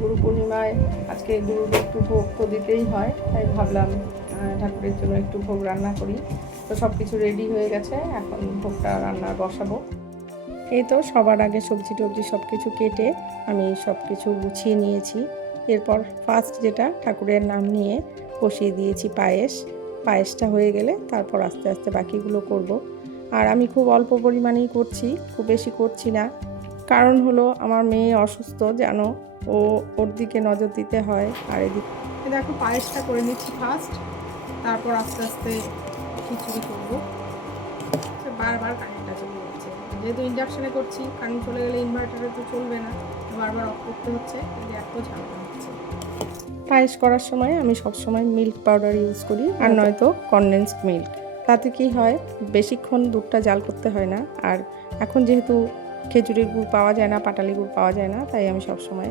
গুরু পূর্ণিমায় আজকে গুরুকে একটু ভোগ তো দিতেই হয়, তাই ভাবলাম ঠাকুরের জন্য একটু ভোগ রান্না করি। তো সব কিছু রেডি হয়ে গেছে, এখন ভোগটা রান্না বসাবো। এই তো সবার আগে সবজি টবজি সব কিছু কেটে আমি সব কিছু গুছিয়ে নিয়েছি। এরপর ফার্স্ট যেটা ঠাকুরের নাম নিয়ে বসিয়ে দিয়েছি পায়েসটা হয়ে গেলে তারপর আস্তে আস্তে বাকিগুলো করব। আর আমি খুব অল্প পরিমাণেই করছি, খুব বেশি করছি না। কারণ হলো আমার মেয়ে অসুস্থ, জানো, ওর দিকে নজর দিতে হয়। আর এদিকে দেখো পায়েসটা করে নিচ্ছি ফার্স্ট, তারপর আস্তে আস্তে খিচুড়ি করবো। বারবার কারেন্টটা চলে যাচ্ছে, যেহেতু ইন্ডাকশানে করছি, কারেন্ট চলে গেলে ইনভার্টারে তো চলবে না, বারবার অফ করতে হচ্ছে, এত ঝামেলা হচ্ছে। পায়েস করার সময় আমি সবসময় মিল্ক পাউডার ইউজ করি, আর নয়তো কনডেন্সড মিল্ক। তাতে কি হয়, বেশিক্ষণ দুধটা জাল করতে হয় না। আর এখন যেহেতু খেজুরের গুড় পাওয়া যায় না, পাটালি গুড় পাওয়া যায় না, তাই আমি সবসময়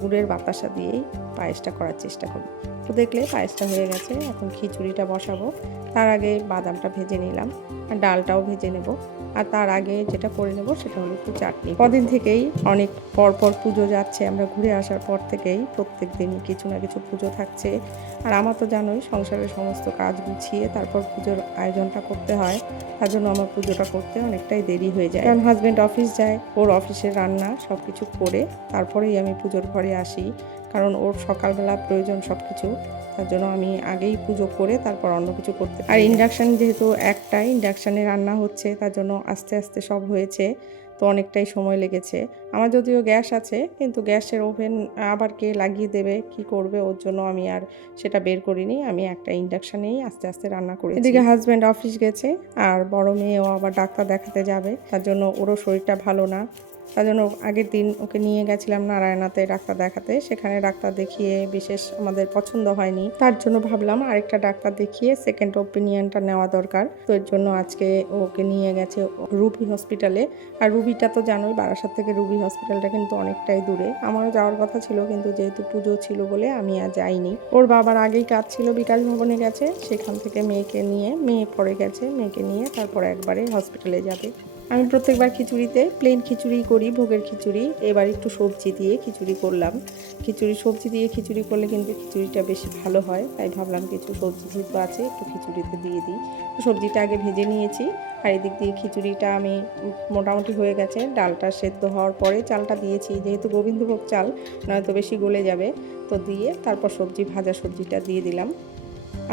গুড়ের বাতাসা দিয়েই পায়েসটা করার চেষ্টা করি। তো দেখলে পায়েসটা হয়ে গেছে, এখন খিচুড়িটা বসাবো। তার আগে বাদামটা ভেজে নিলাম, আর ডালটাও ভেজে নেব। আর তার আগে যেটা করে নেব সেটা হলো একটু চাটনি। কদিন থেকেই অনেক পর পুজো যাচ্ছে, আমরা ঘুরে আসার পর থেকেই প্রত্যেক দিনই কিছু না কিছু পুজো থাকছে। আর আমার তো জানোই, সংসারের সমস্ত কাজ গুছিয়ে তারপর পুজোর আয়োজনটা করতে হয়। তার জন্য আমার পুজোটা করতে অনেকটাই দেরি হয়ে যায়। কারণ হাজব্যান্ড অফিস যায়, ওর অফিসের রান্না সব কিছু করে তারপরেই আমি পুজোর ঘরে আসি, কারণ ওর সকালবেলা প্রয়োজন সব কিছু। তার জন্য আমি আগেই পুজো করে তারপর অন্য কিছু করতে। আর ইন্ডাকশান যেহেতু একটাই ইন্ডাকশানে রান্না হচ্ছে, তার জন্য আস্তে আস্তে সব হয়েছে, তো অনেকটাই সময় লেগেছে। আমার যদিও গ্যাস আছে, কিন্তু গ্যাসের ওভেন আবার কে লাগিয়ে দেবে, কি করবে, ওর জন্য আমি আর সেটা বের করিনি। আমি একটা ইন্ডাকশানেই আস্তে আস্তে রান্না করি। এদিকে হাজব্যান্ড অফিস গেছে, আর বড় মেয়েও আবার ডাক্তার দেখাতে যাবে, তার জন্য ওরও শরীরটা ভালো না। তার জন্য আগের দিন ওকে নিয়ে গেছিলাম নারায়ণাতে ডাক্তার দেখাতে। সেখানে ডাক্তার দেখিয়ে বিশেষ আমাদের পছন্দ হয়নি, তার জন্য ভাবলাম আরেকটা ডাক্তার দেখিয়ে সেকেন্ড ওপিনিয়নটা নেওয়া দরকার। তো এর জন্য আজকে ওকে নিয়ে গেছে রুবি হসপিটালে। আর রুবিটা তো জানোই, বারাসাত থেকে রুবি হসপিটালটা কিন্তু অনেকটাই দূরে। আমারও যাওয়ার কথা ছিল, কিন্তু যেহেতু পুজো ছিল বলে আমি আর যাইনি। ওর বাবার আগেই কাজ ছিল, বিকাশ ভবনে গেছে, সেখান থেকে মেয়েকে নিয়ে, মেয়ে পরে গেছে, মেয়েকে নিয়ে তারপর একবারে হসপিটালে যাবে। আমি প্রত্যেকবার খিচুড়িতে প্লেন খিচুড়ি করি, ভোগের খিচুড়ি। এবার একটু সবজি দিয়ে খিচুড়ি করলাম। সবজি দিয়ে খিচুড়ি করলে কিন্তু খিচুড়িটা বেশি ভালো হয়, তাই ভাবলাম কিছু সবজি যেহেতু আছে একটু খিচুড়িতে দিয়ে দিই। তো সবজিটা আগে ভেজে নিয়েছি, আর এদিক দিয়ে খিচুড়িটা আমি মোটামুটি হয়ে গেছে। ডালটা সেদ্ধ হওয়ার পরে চালটা দিয়েছি, যেহেতু গোবিন্দভোগ চাল, নয়তো বেশি গলে যাবে। তো দিয়ে তারপর ভাজা সবজিটা দিয়ে দিলাম।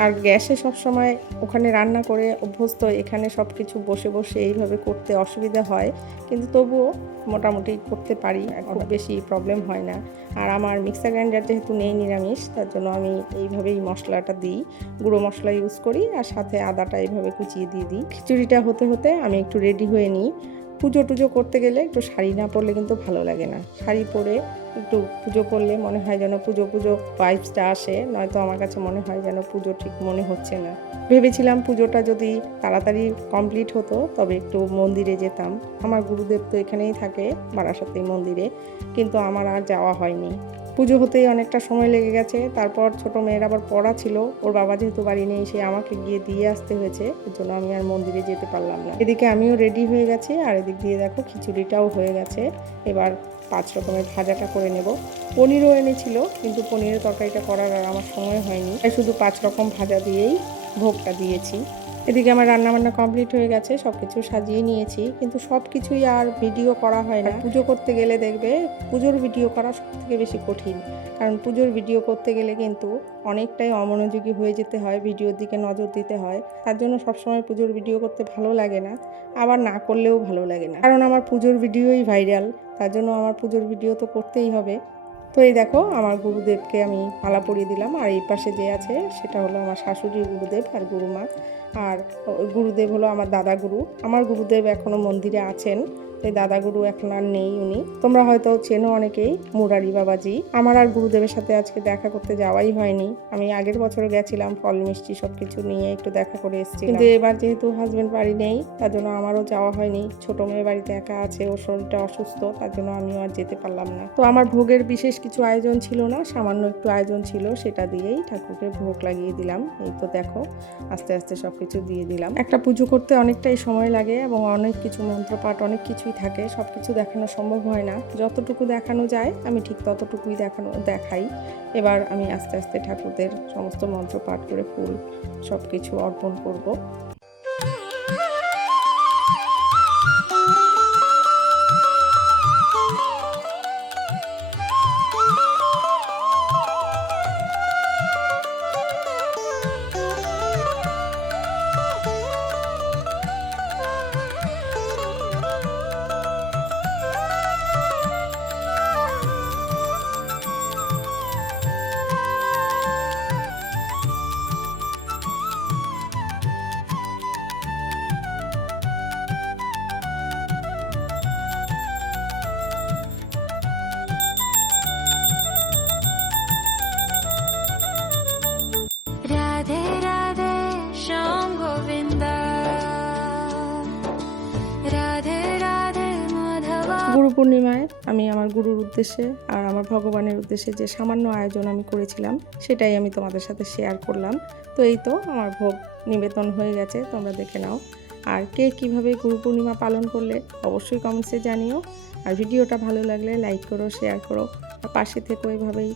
আর গ্যাসে সব সময় ওখানে রান্না করে অভ্যস্ত, এখানে সব কিছু বসে বসে এইভাবে করতে অসুবিধা হয়, কিন্তু তবুও মোটামুটি করতে পারি, খুব বেশি প্রবলেম হয় না। আর আমার মিক্সার গ্রাইন্ডার যেহেতু নেই, নিরামিষ, তার জন্য আমি এইভাবেই মশলাটা দিই, গুঁড়ো মশলা ইউজ করি, আর সাথে আদাটা এইভাবে কুচিয়ে দিয়ে দিই। খিচুড়িটা হতে হতে আমি একটু রেডি হয়ে নিই। পুজো করতে গেলে একটু শাড়ি না পরলে কিন্তু ভালো লাগে না। শাড়ি পরে একটু পুজো করলে মনে হয় যেন পুজো ভাইবসটা আসে, নয়তো আমার কাছে মনে হয় যেন পুজো ঠিক মনে হচ্ছে না। ভেবেছিলাম পুজোটা যদি তাড়াতাড়ি কমপ্লিট হতো তবে একটু মন্দিরে যেতাম। আমার গুরুদেব তো এখানেই থাকে, বারাসাতেই মন্দিরে, কিন্তু আমার আর যাওয়া হয়নি। পুজো হতেই অনেকটা সময় লেগে গেছে। তারপর ছোট মেয়ের আবার পড়া ছিল, ওর বাবা যেহেতু বাড়ি নেই, সে আমাকে গিয়ে দিয়ে আসতে হয়েছে, এর জন্য আমি আর মন্দিরে যেতে পারলাম না। এদিকে আমিও রেডি হয়ে গেছি, আর এদিক দিয়ে দেখো খিচুড়িটাও হয়ে গেছে। এবার 5 রকমের ভাজাটা করে নেব। পনিরও এনেছিল, কিন্তু পনিরের তরকারিটা করার আর আমার সময় হয়নি, তাই শুধু 5 রকম ভাজা দিয়েই ভোগটা দিয়েছি। এদিকে আমার রান্নাবান্না কমপ্লিট হয়ে গেছে, সব কিছু সাজিয়ে নিয়েছি, কিন্তু সব কিছুই আর ভিডিও করা হয় না। পুজো করতে গেলে দেখবে পুজোর ভিডিও করা সবথেকে বেশি কঠিন, কারণ পুজোর ভিডিও করতে গেলে কিন্তু অনেকটাই অমনোযোগী হয়ে যেতে হয়, ভিডিওর দিকে নজর দিতে হয়। তার জন্য সবসময় পুজোর ভিডিও করতে ভালো লাগে না, আবার না করলেও ভালো লাগে না, কারণ আমার পুজোর ভিডিওই ভাইরাল, তার জন্য আমার পুজোর ভিডিও তো করতেই হবে। তো এই দেখো আমার গুরুদেবকে আমি মালা পরিয়ে দিলাম, আর এই পাশে যে আছে সেটা হলো আমার শাশুড়ির গুরুদেব আর গুরুমা। আর গুরুদেব হলো আমার দাদা গুরু। আমার গুরুদেব এখনও মন্দিরে আছেন, এই দাদা গুরু এখন আর নেই। উনি তোমরা হয়তো চেনো অনেকেই, মুরারি বাবাজি। আমার আর গুরুদেবের সাথে আজকে দেখা করতে যাওয়াই হয়নি। আমি আগের বছর গেছিলাম, ফল মিষ্টি সব কিছু নিয়ে একটু দেখা করে এসেছি, কিন্তু এবার যেহেতু হাজব্যান্ড বাড়ি নেই, তার জন্য আমারও যাওয়া হয়নি। ছোট মেয়ে বাড়িতে একা আছে, ওর শরীরটা অসুস্থ, তার জন্য আমিও আর যেতে পারলাম না। তো আমার ভোগের বিশেষ কিছু আয়োজন ছিল না, সামান্য একটু আয়োজন ছিল, সেটা দিয়েই ঠাকুরকে ভোগ লাগিয়ে দিলাম। এই তো দেখো আস্তে আস্তে সব কিছু দিয়ে দিলাম। একটা পুজো করতে অনেকটাই সময় লাগে এবং অনেক কিছু মন্ত্রপাঠ অনেক কিছুই থাকে, সব কিছু দেখানো সম্ভব হয় না। যতটুকু দেখানো যায় আমি ঠিক ততটুকুই দেখাই। এবার আমি আস্তে আস্তে ঠাকুরদের সমস্ত মন্ত্রপাঠ করে ফুল সব কিছু অর্পণ করব। রাধে রাধে শ্যাম গোবিন্দা, রাধে রাধে মাধবা। গুরু পূর্ণিমায় আমি আমার গুরুর উদ্দেশ্যে আর আমার ভগবানের উদ্দেশ্যে যে সামান্য আয়োজন আমি করেছিলাম সেটাই আমি তোমাদের সাথে শেয়ার করলাম। তো এই তো আমার ভোগ নিবেদন হয়ে গেছে, তোমরা দেখে নাও। আর কে কীভাবে গুরু পূর্ণিমা পালন করলে অবশ্যই কমেন্টসে জানিও। আর ভিডিওটা ভালো লাগলে লাইক করো, শেয়ার করো, আর পাশে থেকো এভাবেই।